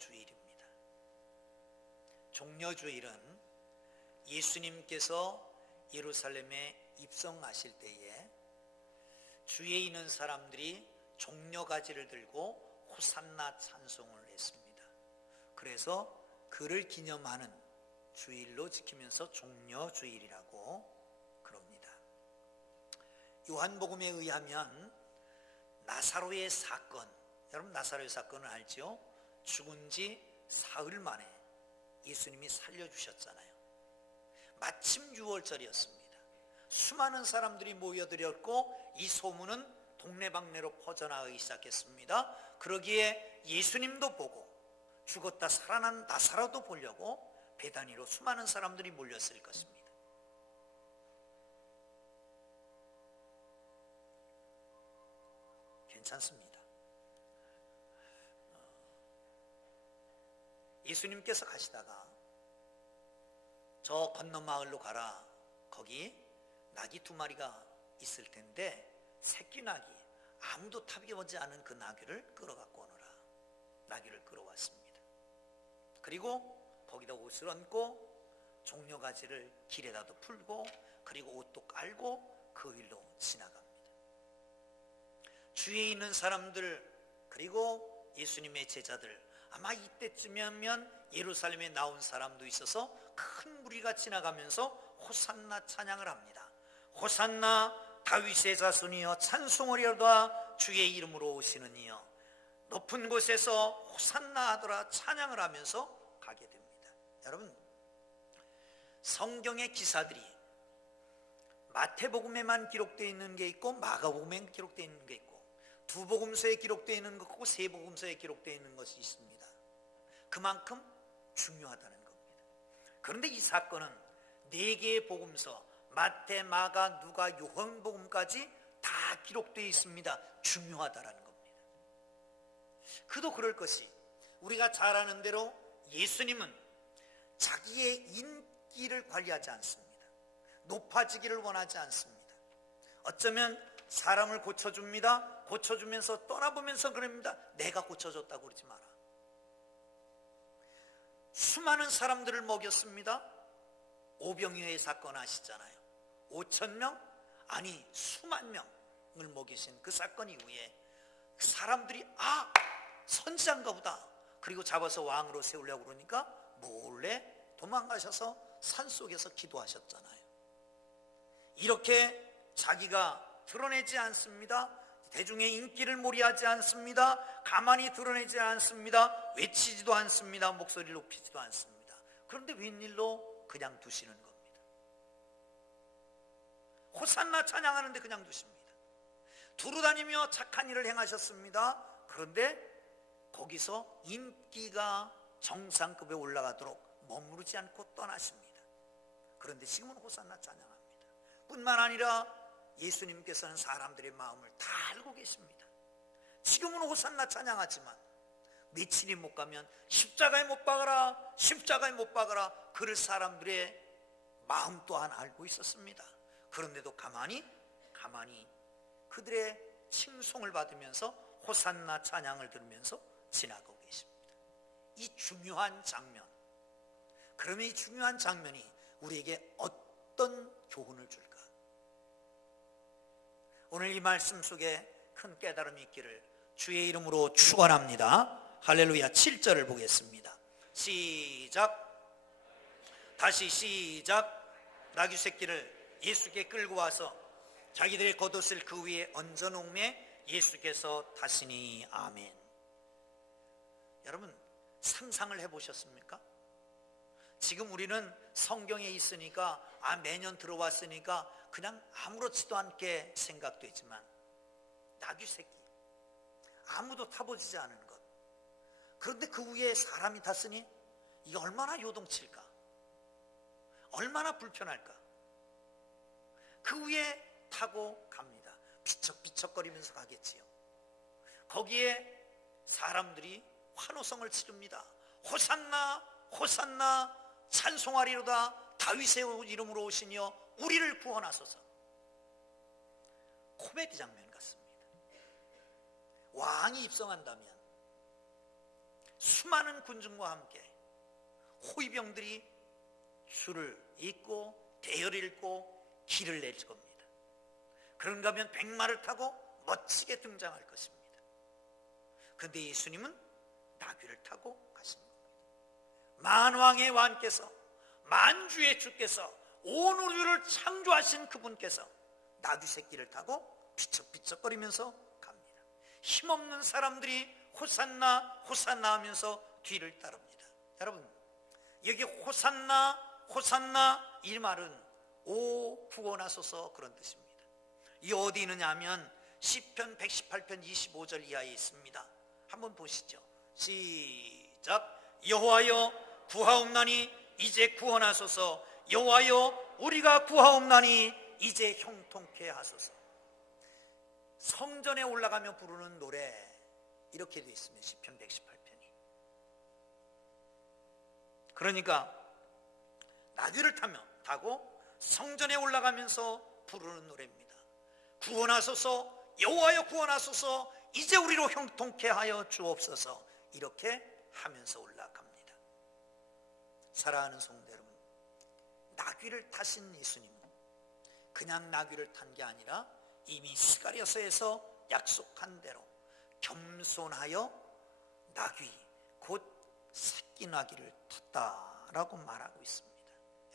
종려주일입니다. 종려주일은 예수님께서 예루살렘에 입성하실 때에 주위에 있는 사람들이 종려가지를 들고 호산나 찬송을 했습니다. 그래서 그를 기념하는 주일로 지키면서 종려주일이라고 그럽니다. 요한복음에 의하면 나사로의 사건, 여러분 나사로의 사건을 알죠? 죽은 지 사흘 만에 예수님이 살려주셨잖아요. 마침 6월절이었습니다. 수많은 사람들이 모여들었고 이 소문은 동네방네로 퍼져나가기 시작했습니다. 그러기에 예수님도 보고 죽었다 살아난 나사로도 보려고 베다니로 수많은 사람들이 몰렸을 것입니다. 괜찮습니다. 예수님께서 가시다가 저 건너 마을로 가라. 거기 나귀 2마리가 있을 텐데 새끼 나귀, 아무도 타보지 않은 그 나귀를 끌어갖고 오너라. 나귀를 끌어왔습니다. 그리고 거기다 옷을 얹고 종려가지를 길에다도 풀고 그리고 옷도 깔고 그 일로 지나갑니다. 주위에 있는 사람들 그리고 예수님의 제자들, 아마 이때쯤이면 예루살렘에 나온 사람도 있어서 큰 무리가 지나가면서 호산나 찬양을 합니다. 호산나 다윗의 자손이여 찬송하리로다. 주의 이름으로 오시는 이여 높은 곳에서 호산나 하더라 찬양을 하면서 가게 됩니다. 여러분, 성경의 기사들이 마태복음에만 기록되어 있는 게 있고 마가복음에 기록되어 있는 게 있고 두 복음서에 기록되어 있는 것과 세 복음서에 기록되어 있는 것이 있습니다. 그만큼 중요하다는 겁니다. 그런데 이 사건은 4개의 복음서 마태, 마가, 누가, 요한복음까지 다 기록되어 있습니다. 중요하다는 겁니다. 그도 그럴 것이 우리가 잘 아는 대로 예수님은 자기의 인기를 관리하지 않습니다. 높아지기를 원하지 않습니다. 어쩌면 사람을 고쳐줍니다. 고쳐주면서 떠나보면서 그럽니다. 내가 고쳐줬다고 그러지 마라. 수많은 사람들을 먹였습니다. 오병이어의 사건 아시잖아요. 5,000명? 아니 수만 명을 먹이신 그 사건 이후에 사람들이 선지자인가 보다. 그리고 잡아서 왕으로 세우려고 그러니까 몰래 도망가셔서 산속에서 기도하셨잖아요. 이렇게 자기가 드러내지 않습니다. 대중의 인기를 몰이하지 않습니다. 가만히 드러내지 않습니다. 외치지도 않습니다. 목소리를 높이지도 않습니다. 그런데 웬일로 그냥 두시는 겁니다. 호산나 찬양하는데 그냥 두십니다. 두루다니며 착한 일을 행하셨습니다. 그런데 거기서 인기가 정상급에 올라가도록 머무르지 않고 떠나십니다. 그런데 지금은 호산나 찬양합니다. 뿐만 아니라 예수님께서는 사람들의 마음을 다 알고 계십니다. 지금은 호산나 찬양하지만 며칠이 못 가면 십자가에 못 박아라, 십자가에 못 박아라, 그럴 사람들의 마음 또한 알고 있었습니다. 그런데도 가만히 그들의 칭송을 받으면서 호산나 찬양을 들으면서 지나가고 계십니다. 이 중요한 장면, 그러면 이 중요한 장면이 우리에게 어떤 교훈을 줄까? 오늘 이 말씀 속에 큰 깨달음이 있기를 주의 이름으로 축원합니다. 할렐루야. 7절을 보겠습니다. 시작. 다시 시작. 나귀 새끼를 예수께 끌고 와서 자기들의 겉옷을 그 위에 얹어놓음에 예수께서 타시니. 아멘. 여러분, 상상을 해보셨습니까? 지금 우리는 성경에 있으니까 매년 들어왔으니까 그냥 아무렇지도 않게 생각되지만 나귀 새끼, 아무도 타보지 않은 것, 그런데 그 위에 사람이 탔으니 이게 얼마나 요동칠까, 얼마나 불편할까. 그 위에 타고 갑니다. 비척비척거리면서 가겠지요. 거기에 사람들이 환호성을 치릅니다. 호산나 호산나 찬송하리로다. 다윗의 이름으로 오시니여 우리를 구원하소서. 코미디 장면 같습니다. 왕이 입성한다면 수많은 군중과 함께 호위병들이 줄을 잇고 대열을 잇고 길을 낼 겁니다. 그런가 하면 백마를 타고 멋지게 등장할 것입니다. 그런데 예수님은 나귀를 타고 가십니다. 만왕의 왕께서, 만주의 주께서, 온 우주를 창조하신 그분께서 나귀 새끼를 타고 비쩍비쩍거리면서 갑니다. 힘없는 사람들이 호산나 호산나 하면서 뒤를 따릅니다. 여러분, 여기 호산나 호산나 이 말은 오 구원하소서 그런 뜻입니다. 이 어디 있느냐 하면 시편 118편 25절 이하에 있습니다. 한번 보시죠. 시작. 여호와여 구하옵나니 이제 구원하소서. 여호와여 우리가 구하옵나니 이제 형통케 하소서. 성전에 올라가며 부르는 노래 이렇게 되어 있습니다. 시편 118편이. 그러니까 나귀를 타고 성전에 올라가면서 부르는 노래입니다. 구원하소서. 여호와여 구원하소서. 이제 우리로 형통케 하여 주옵소서. 이렇게 하면서 올라갑니다. 사랑하는 성도 여러분, 나귀를 타신 예수님은 그냥 나귀를 탄 게 아니라 이미 스가랴서에서 약속한 대로 겸손하여 나귀 곧 새끼 나귀를 탔다라고 말하고 있습니다.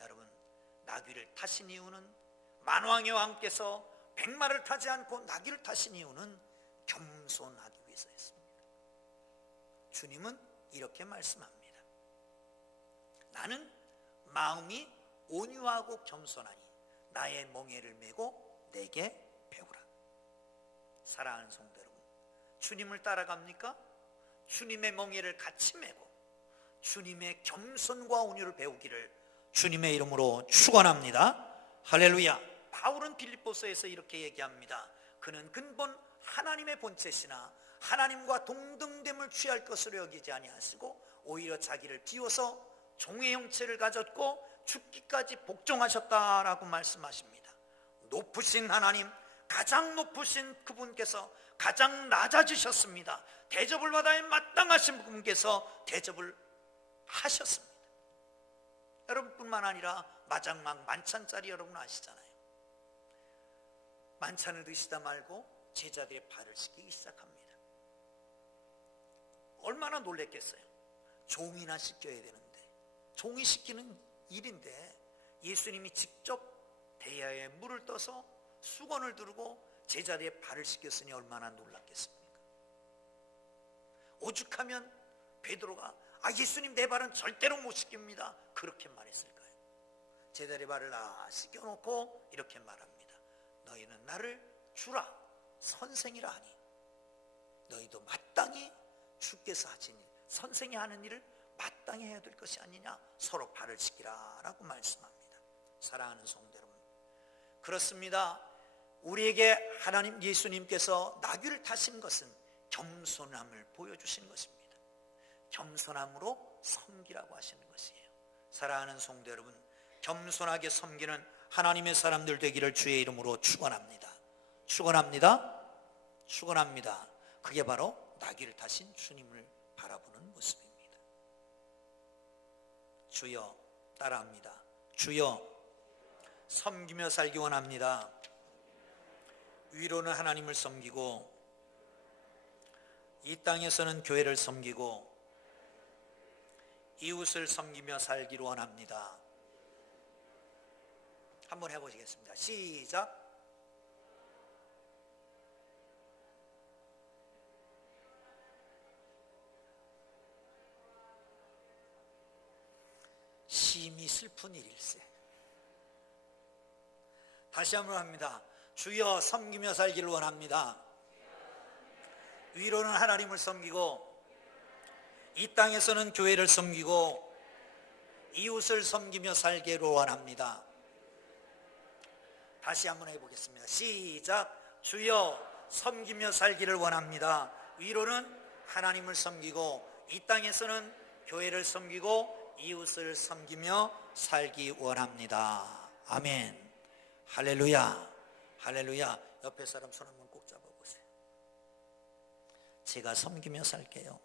여러분, 나귀를 타신 이유는, 만왕의 왕께서 백마를 타지 않고 나귀를 타신 이유는 겸손하기 위해서였습니다. 주님은 이렇게 말씀합니다. 나는 마음이 온유하고 겸손하니 나의 멍에를 메고 내게 배우라. 사랑하는 성도 여러분, 주님을 따라갑니까? 주님의 멍에를 같이 메고 주님의 겸손과 온유를 배우기를 주님의 이름으로 축원합니다. 할렐루야. 바울은 빌립보서에서 이렇게 얘기합니다. 그는 근본 하나님의 본체시나 하나님과 동등됨을 취할 것으로 여기지 아니하시고 오히려 자기를 비워서 종의 형체를 가졌고 죽기까지 복종하셨다라고 말씀하십니다. 높으신 하나님, 가장 높으신 그분께서 가장 낮아지셨습니다. 대접을 받아야 마땅하신 분께서 대접을 하셨습니다. 여러분뿐만 아니라 마지막 만찬자리 여러분 아시잖아요. 만찬을 드시다 말고 제자들의 발을 씻기기 시작합니다. 얼마나 놀랬겠어요. 종이나 씻겨야 되는데, 종이 씻기는 일인데 예수님이 직접 대야에 물을 떠서 수건을 두르고 제자들의 발을 씻겼으니 얼마나 놀랐겠습니까? 오죽하면 베드로가 예수님 내 발은 절대로 못 씻깁니다 그렇게 말했을까요? 제자들의 발을 다 씻겨놓고 이렇게 말합니다. 너희는 나를 주라 선생이라 하니 너희도 마땅히 주께서 하신 일, 선생이 하는 일을 마땅히 해야 될 것이 아니냐, 서로 발을 씻기라 라고 말씀합니다. 사랑하는 성도 여러분, 그렇습니다. 우리에게 하나님 예수님께서 나귀를 타신 것은 겸손함을 보여주신 것입니다. 겸손함으로 섬기라고 하시는 것이에요. 사랑하는 성도 여러분, 겸손하게 섬기는 하나님의 사람들 되기를 주의 이름으로 축원합니다. 축원합니다. 축원합니다. 그게 바로 나귀를 타신 주님을 바라보는 모습입니다. 주여, 따라합니다. 주여, 섬기며 살기 원합니다. 위로는 하나님을 섬기고 이 땅에서는 교회를 섬기고 이웃을 섬기며 살기를 원합니다. 한번 해보시겠습니다. 시작. 심히 슬픈 일일세. 다시 한번 합니다. 주여, 섬기며 살기를 원합니다. 위로는 하나님을 섬기고 이 땅에서는 교회를 섬기고 이웃을 섬기며 살기를 원합니다. 다시 한번 해보겠습니다. 시작. 주여, 섬기며 살기를 원합니다. 위로는 하나님을 섬기고 이 땅에서는 교회를 섬기고 이웃을 섬기며 살기 원합니다. 아멘. 할렐루야. 할렐루야. 옆에 사람 손 한번 꼭 잡아보세요. 제가 섬기며 살게요.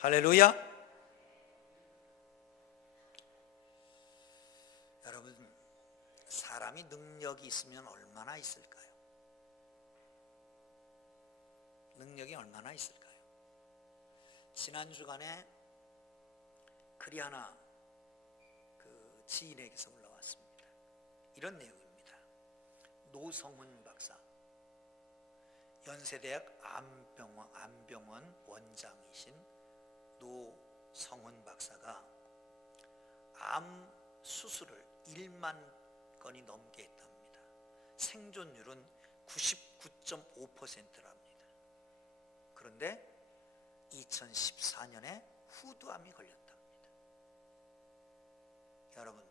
할렐루야. 여러분, 사람이 능력이 있으면 얼마나 있을까요? 능력이 얼마나 있을까요? 지난 주간에 글이 하나 그 지인에게서 올라왔습니다. 이런 내용입니다. 노성훈 박사, 연세대학 암병원 원장이신 노성훈 박사가 암 수술을 1만 건이 넘게 했답니다. 생존율은 99.5%랍니다. 그런데 2014년에 후두암이 걸렸답니다. 여러분,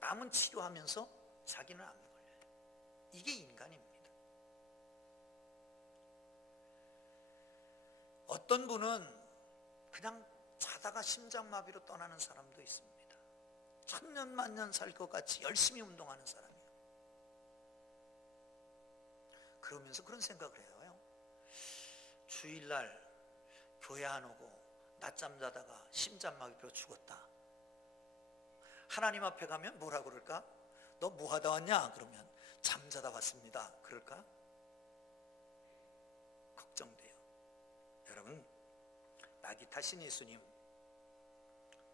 남은 치료하면서 자기는 암이 걸려요. 이게 인간입니다. 어떤 분은 그냥 자다가 심장마비로 떠나는 사람도 있습니다. 천년 만년 살 것 같이 열심히 운동하는 사람이에요. 그러면서 그런 생각을 해요. 주일날 교회 안 오고 낮잠 자다가 심장마비로 죽었다. 하나님 앞에 가면 뭐라 그럴까? 너 뭐 하다 왔냐? 그러면 잠자다 왔습니다. 그럴까? 걱정돼요. 여러분, 낙이 타신 예수님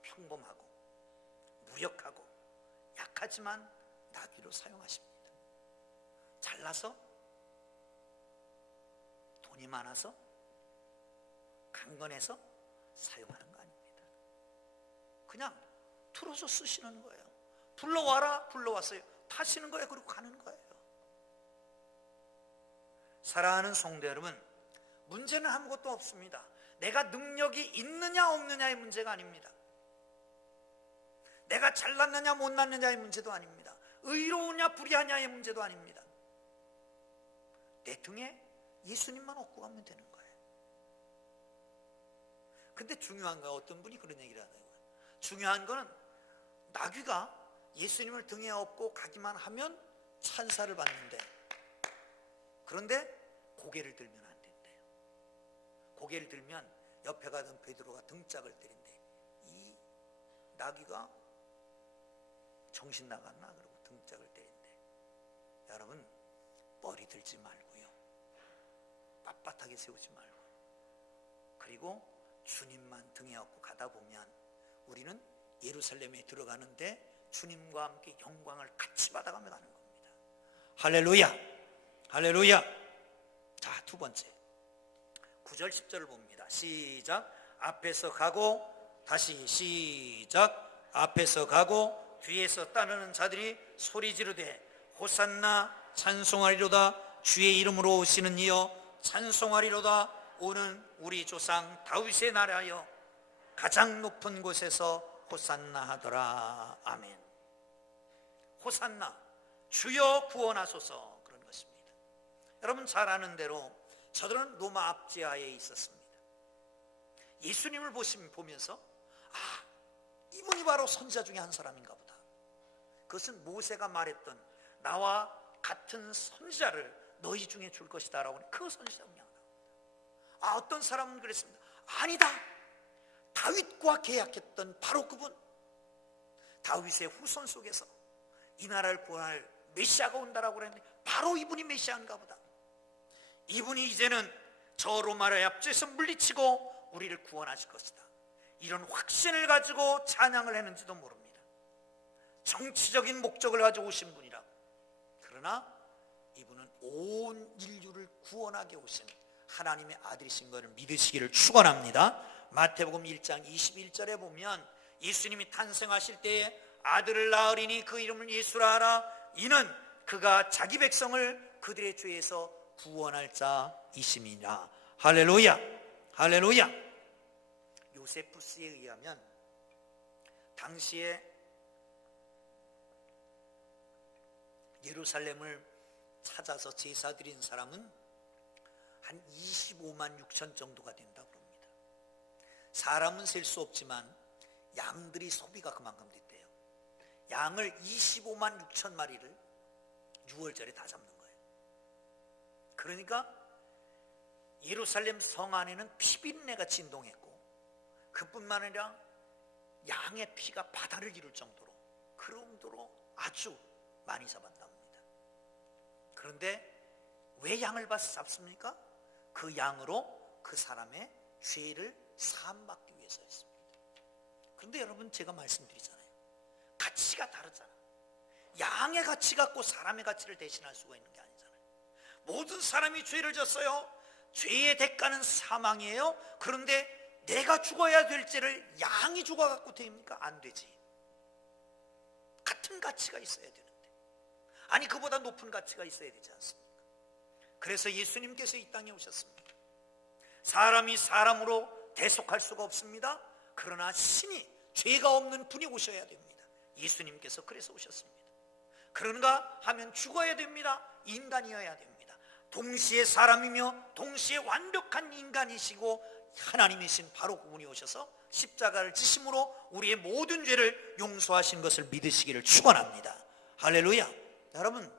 평범하고 무력하고 약하지만 나귀로 사용하십니다. 잘나서, 돈이 많아서, 강건해서 사용하는 거 아닙니다. 그냥 틀어서 쓰시는 거예요. 불러와라, 불러왔어요. 타시는 거예요. 그리고 가는 거예요. 사랑하는 성도 여러분, 문제는 아무것도 없습니다. 내가 능력이 있느냐 없느냐의 문제가 아닙니다. 내가 잘났느냐 못났느냐의 문제도 아닙니다. 의로우냐 불의하냐의 문제도 아닙니다. 내 등에 예수님만 업고 가면 되는 거예요. 근데 중요한 거, 어떤 분이 그런 얘기를 하는 거예요. 중요한 거는 나귀가 예수님을 등에 업고 가기만 하면 찬사를 받는데, 그런데 고개를 들면 안 된대요. 고개를 들면 옆에 가던 베드로가 등짝을 때린대. 이 나귀가 정신 나갔나? 그러고 등짝을 때린대. 여러분, 뻘이 들지 말고요, 빳빳하게 세우지 말고, 그리고 주님만 등에 업고 가다 보면 우리는 예루살렘에 들어가는데 주님과 함께 영광을 같이 받아가며 가는 겁니다. 할렐루야, 할렐루야. 자, 두 번째 9절 10절을 봅니다. 시작. 앞에서 가고, 다시 시작. 앞에서 가고 뒤에서 따르는 자들이 소리 지르되 호산나, 찬송하리로다. 주의 이름으로 오시는 이여 찬송하리로다. 오는 우리 조상 다윗의 나라여 가장 높은 곳에서 호산나 하더라. 아멘. 호산나, 주여 구원하소서, 그런 것입니다. 여러분 잘 아는 대로 저들은 로마 압제하에 있었습니다. 예수님을 보면서 이분이 바로 선지자 중에 한 사람인가 보다. 그것은 모세가 말했던 나와 같은 선지자를 너희 중에 줄 것이다 라고 하는 그 선지자 중에 하나. 어떤 사람은 그랬습니다. 아니다, 다윗과 계약했던 바로 그분, 다윗의 후손 속에서 이 나라를 구원할 메시아가 온다라고 그랬는데 바로 이분이 메시아인가 보다. 이분이 이제는 저 로마의 압제에서 물리치고 우리를 구원하실 것이다, 이런 확신을 가지고 찬양을 했는지도 모릅니다. 정치적인 목적을 가지고 오신 분이라. 그러나 이분은 온 인류를 구원하게 오신 하나님의 아들이신 것을 믿으시기를 축원합니다. 마태복음 1장 21절에 보면 예수님이 탄생하실 때에 아들을 낳으리니 그 이름을 예수라 하라. 이는 그가 자기 백성을 그들의 죄에서 구원할 자이심이라. 할렐루야, 할렐루야. 요세푸스에 의하면 당시에 예루살렘을 찾아서 제사 드린 사람은 한 25만 6천 정도가 된다고 합니다. 사람은 셀 수 없지만 양들이 소비가 그만큼 됐대요. 양을 25만 6천 마리를 6월절에 다 잡는 거예요. 그러니까 예루살렘 성 안에는 피비린내가 진동했고 그뿐만 아니라 양의 피가 바다를 이룰 정도로, 그 정도로 아주 많이 잡았답니다. 그런데 왜 양을 잡습니까? 그 양으로 그 사람의 죄를 사함받기 위해서였습니다. 그런데 여러분, 제가 말씀드리잖아요, 가치가 다르잖아. 양의 가치 갖고 사람의 가치를 대신할 수가 있는 게 아니잖아요. 모든 사람이 죄를 졌어요. 죄의 대가는 사망이에요. 그런데 내가 죽어야 될 죄를 양이 죽어갖고 됩니까? 안 되지. 같은 가치가 있어야 되는데, 아니 그보다 높은 가치가 있어야 되지 않습니까? 그래서 예수님께서 이 땅에 오셨습니다. 사람이 사람으로 대속할 수가 없습니다. 그러나 신이, 죄가 없는 분이 오셔야 됩니다. 예수님께서 그래서 오셨습니다. 그런가 하면 죽어야 됩니다. 인간이어야 됩니다. 동시에 사람이며 동시에 완벽한 인간이시고 하나님이신 바로 그분이 오셔서 십자가를 지심으로 우리의 모든 죄를 용서하신 것을 믿으시기를 축원합니다. 할렐루야. 여러분,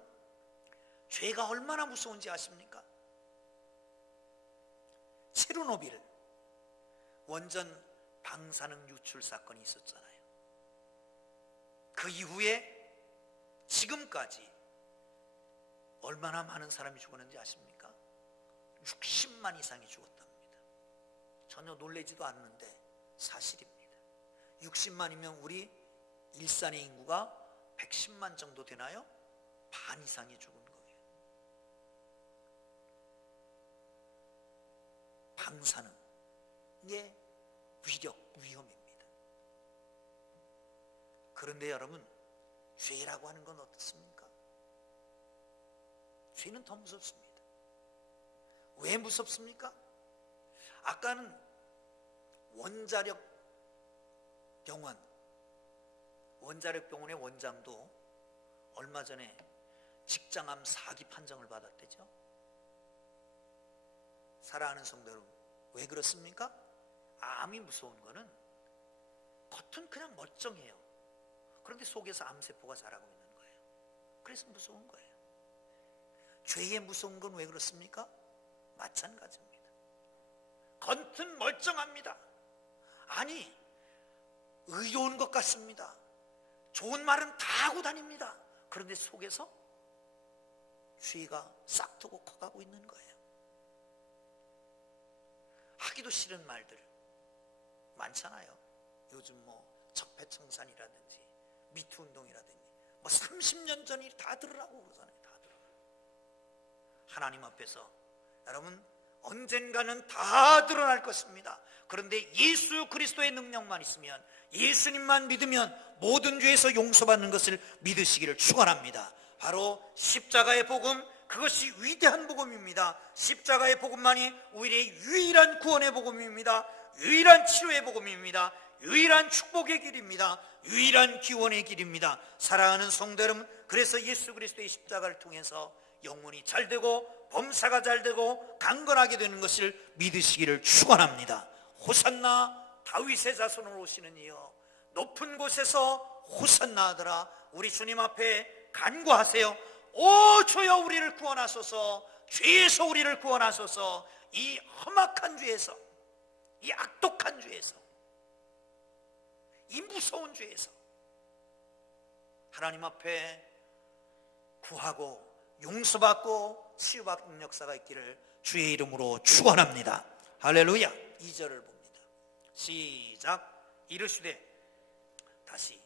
죄가 얼마나 무서운지 아십니까? 체르노빌 원전 방사능 유출 사건이 있었잖아요. 그 이후에 지금까지 얼마나 많은 사람이 죽었는지 아십니까? 60만 이상이 죽었답니다. 전혀 놀라지도 않는데 사실입니다. 60만이면 우리 일산의 인구가 110만 정도 되나요? 반 이상이 죽은 거예요. 방사능의 위험입니다. 그런데 여러분, 죄라고 하는 건 어떻습니까? 죄는 더 무섭습니다. 왜 무섭습니까? 아까는 원자력 병원의 원장도 얼마 전에 직장암 4기 판정을 받았대죠. 사랑하는 성도 여러분, 왜 그렇습니까? 암이 무서운 거는 겉은 그냥 멀쩡해요. 그런데 속에서 암세포가 자라고 있는 거예요. 그래서 무서운 거예요. 죄의 무서운 건 왜 그렇습니까? 마찬가지입니다. 겉은 멀쩡합니다. 아니, 의로운 것 같습니다. 좋은 말은 다 하고 다닙니다. 그런데 속에서 죄가 싹트고 커가고 있는 거예요. 하기도 싫은 말들 많잖아요. 요즘 뭐 적폐청산이라든지 미투 운동이라든지 뭐 30년 전이 다 들으라고 그러잖아요. 다 들으라고. 하나님 앞에서 여러분, 언젠가는 다 드러날 것입니다. 그런데 예수 그리스도의 능력만 있으면, 예수님만 믿으면 모든 죄에서 용서받는 것을 믿으시기를 축원합니다. 바로 십자가의 복음, 그것이 위대한 복음입니다. 십자가의 복음만이 우리의 유일한 구원의 복음입니다. 유일한 치료의 복음입니다. 유일한 축복의 길입니다. 유일한 기원의 길입니다. 사랑하는 성도 여러분, 그래서 예수 그리스도의 십자가를 통해서 영혼이 잘되고 범사가 잘되고 강건하게 되는 것을 믿으시기를 축원합니다. 호산나 다윗의 자손으로 오시는 이여, 높은 곳에서 호산나 하더라. 우리 주님 앞에 간구하세요. 오 주여, 우리를 구원하소서. 죄에서 우리를 구원하소서. 이 험악한 죄에서, 이 악독한 죄에서, 이 무서운 죄에서 하나님 앞에 구하고 용서받고 치유받는 역사가 있기를 주의 이름으로 축원합니다. 할렐루야. 2절을 봅니다. 시작. 이르시되, 다시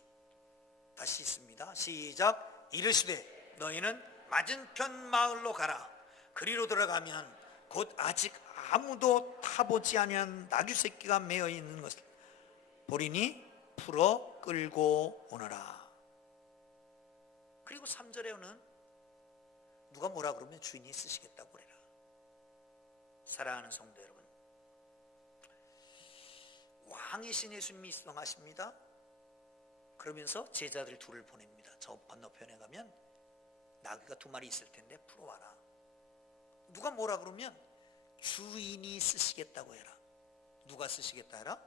있습니다. 시작. 이르시되 너희는 맞은편 마을로 가라. 그리로 들어가면 곧 아직 아무도 타보지 아니한 나귀 새끼가 매어 있는 것을 보리니 풀어 끌고 오너라. 그리고 3절에는 누가 뭐라 그러면 주인이 쓰시겠다고 그래라. 사랑하는 성도 여러분, 왕이신 예수님이 입성하십니다. 그러면서 제자들 둘을 보냅니다. 저 건너편에 가면 나귀가 2마리 있을 텐데 풀어와라. 누가 뭐라 그러면 주인이 쓰시겠다고 해라. 누가 쓰시겠다 해라?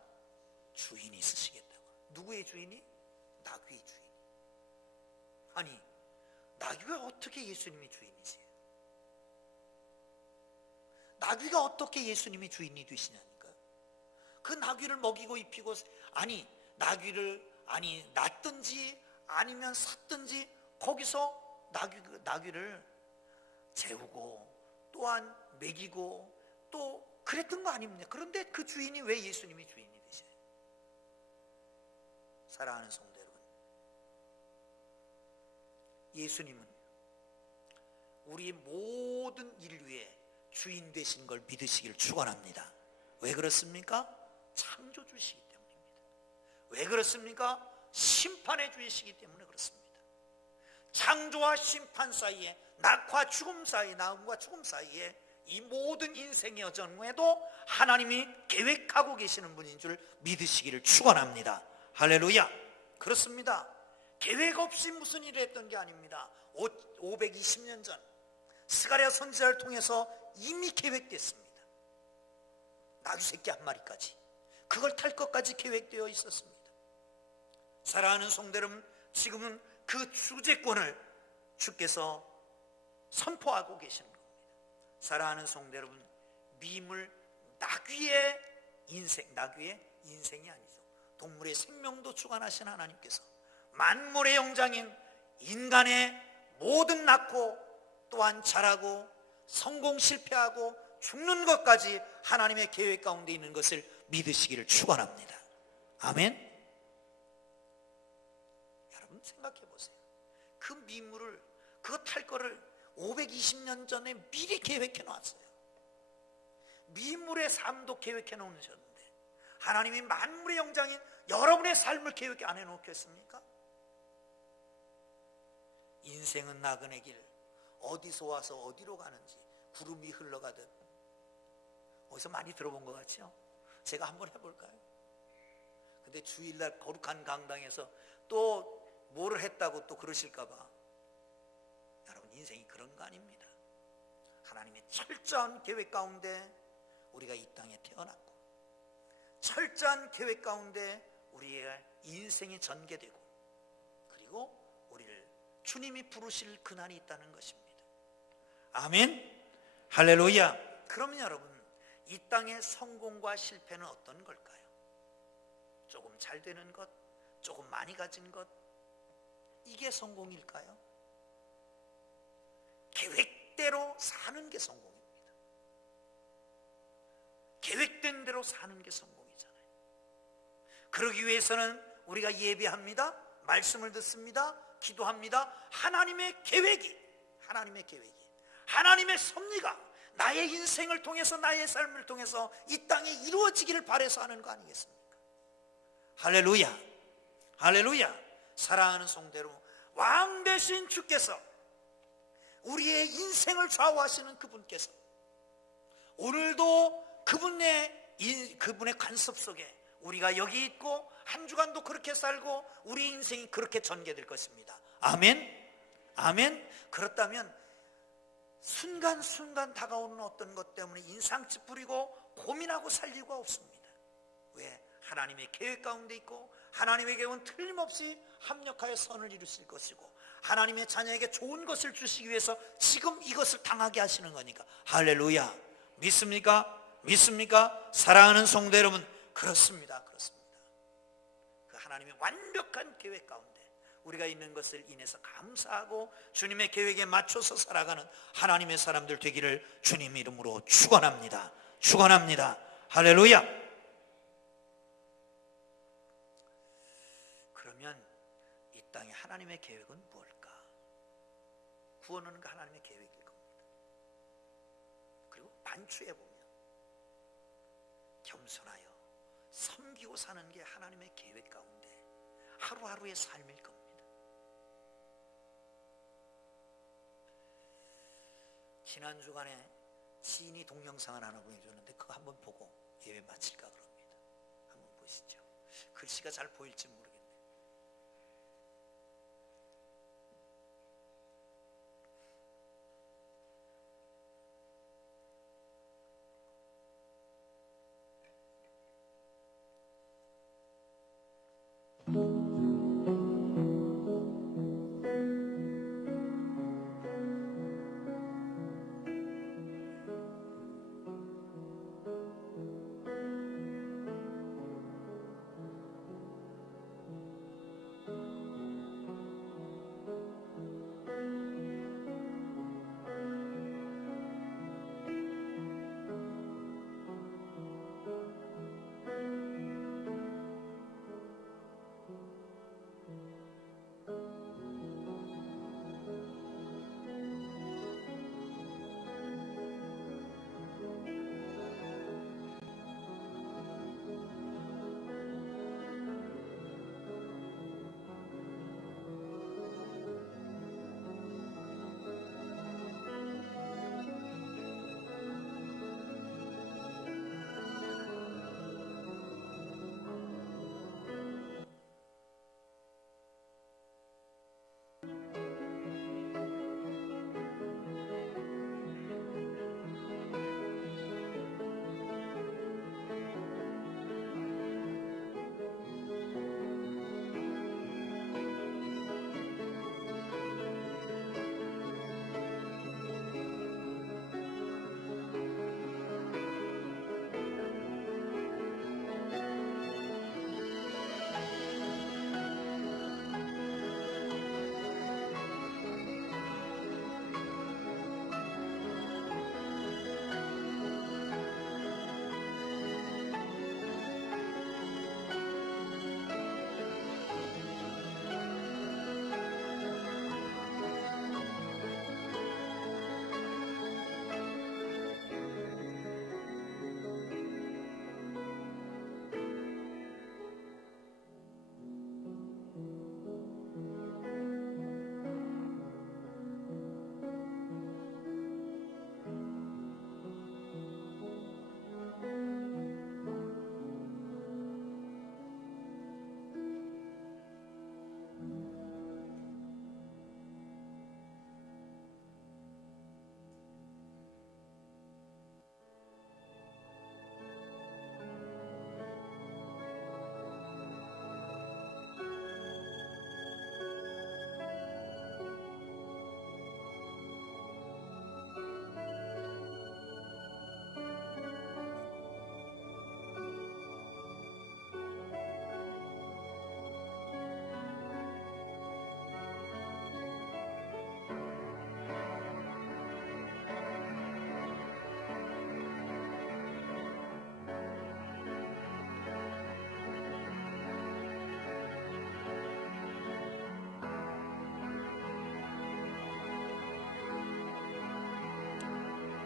주인이 쓰시겠다고. 누구의 주인이? 나귀의 주인. 아니, 나귀가 어떻게 예수님이 주인이지? 나귀가 어떻게 예수님이 주인이 되시냐니까요. 그 나귀를 먹이고 입히고, 아니 나귀를 낳든지 아니면 샀든지 거기서 나귀를 재우고 또한 먹이고 또 그랬던 거 아닙니까? 그런데 그 주인이 왜 예수님이 주인이 되세요? 사랑하는 성도 여러분, 예수님은 우리 모든 인류의 주인 되신 걸 믿으시길 축원합니다. 왜 그렇습니까? 창조주시기 때문입니다. 왜 그렇습니까? 심판의 주이시기 때문에 그렇습니다. 창조와 심판 사이에, 낙과 죽음 사이에, 나음과 죽음 사이에 이 모든 인생의 여정에도 하나님이 계획하고 계시는 분인 줄 믿으시기를 축원합니다. 할렐루야. 그렇습니다. 계획 없이 무슨 일을 했던 게 아닙니다. 520년 전 스가랴 선지자를 통해서 이미 계획됐습니다. 나귀 새끼 한 마리까지, 그걸 탈 것까지 계획되어 있었습니다. 사랑하는 성도 여러분, 지금은 그 주재권을 주께서 선포하고 계시는 겁니다. 사랑하는 성도 여러분, 미물 나귀의 인생이 아니죠. 동물의 생명도 주관하신 하나님께서 만물의 영장인 인간의 모든 낳고 또한 자라고 성공 실패하고 죽는 것까지 하나님의 계획 가운데 있는 것을 믿으시기를 축원합니다. 아멘. 여러분 생각해 보세요. 그 미물을, 그거 탈 거를 520년 전에 미리 계획해 놨어요. 미물의 삶도 계획해 놓으셨는데 하나님이 만물의 영장인 여러분의 삶을 계획 안 해 놓겠습니까? 인생은 나그네 길, 어디서 와서 어디로 가는지 구름이 흘러가듯. 어디서 많이 들어본 것 같죠? 제가 한번 해볼까요? 근데 주일날 거룩한 강당에서 또 뭐를 했다고 또 그러실까봐. 여러분, 인생이 그런 거 아닙니다. 하나님의 철저한 계획 가운데 우리가 이 땅에 태어났고, 철저한 계획 가운데 우리의 인생이 전개되고, 그리고 우리를 주님이 부르실 그날이 있다는 것입니다. 아멘. 할렐루야. 그러면 여러분, 이 땅의 성공과 실패는 어떤 걸까요? 조금 잘 되는 것, 조금 많이 가진 것, 이게 성공일까요? 계획대로 사는 게 성공입니다. 계획된 대로 사는 게 성공이잖아요. 그러기 위해서는 우리가 예배합니다, 말씀을 듣습니다, 기도합니다. 하나님의 계획이, 하나님의 섭리가 나의 인생을 통해서, 나의 삶을 통해서 이 땅에 이루어지기를 바라서 하는 거 아니겠습니까? 할렐루야. 할렐루야. 사랑하는 성도 여러분, 왕 되신 주께서, 우리의 인생을 좌우하시는 그분께서 오늘도 그분의 간섭 속에 우리가 여기 있고 한 주간도 그렇게 살고 우리 인생이 그렇게 전개될 것입니다. 아멘. 아멘. 그렇다면 순간순간 다가오는 어떤 것 때문에 인상 찌푸리고 고민하고 살 이유가 없습니다. 왜? 하나님의 계획 가운데 있고, 하나님의 계획은 틀림없이 합력하여 선을 이루실 것이고, 하나님의 자녀에게 좋은 것을 주시기 위해서 지금 이것을 당하게 하시는 거니까. 할렐루야. 믿습니까? 믿습니까? 사랑하는 성도 여러분, 그렇습니다. 그 하나님의 완벽한 계획 가운데 우리가 있는 것을 인해서 감사하고 주님의 계획에 맞춰서 살아가는 하나님의 사람들 되기를 주님 이름으로 축원합니다. 축원합니다. 할렐루야. 그러면 이 땅에 하나님의 계획은 무엇일까? 구원하는 게 하나님의 계획일 겁니다. 그리고 반추해 보면 겸손하여 섬기고 사는 게 하나님의 계획 가운데 하루하루의 삶일 겁니다. 지난 주간에 시인이 동영상을 하나 보여줬는데 그거 한번 보고 예배 마칠까 그럽니다. 한번 보시죠. 글씨가 잘 보일지 모르겠네요.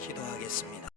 기도하겠습니다.